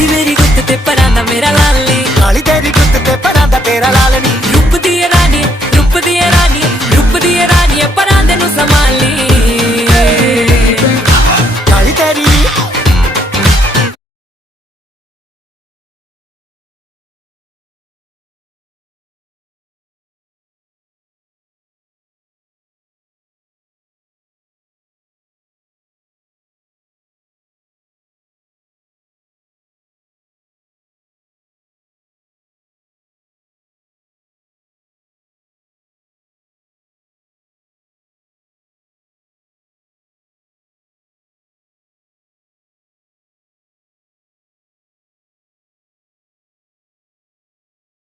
ਕਾਲੀ ਮੇਰੀ ਗੁੱਤ ਤੇ ਪਰਾਂ ਦਾ ਮੇਰਾ ਲਾਲੀ, ਕਾਲੀ ਤੇਰੀ ਗੁੱਤ ਤੇ ਪਰਾਂ ਦਾ ਤੇਰਾ ਲਾਲ ਨੀ।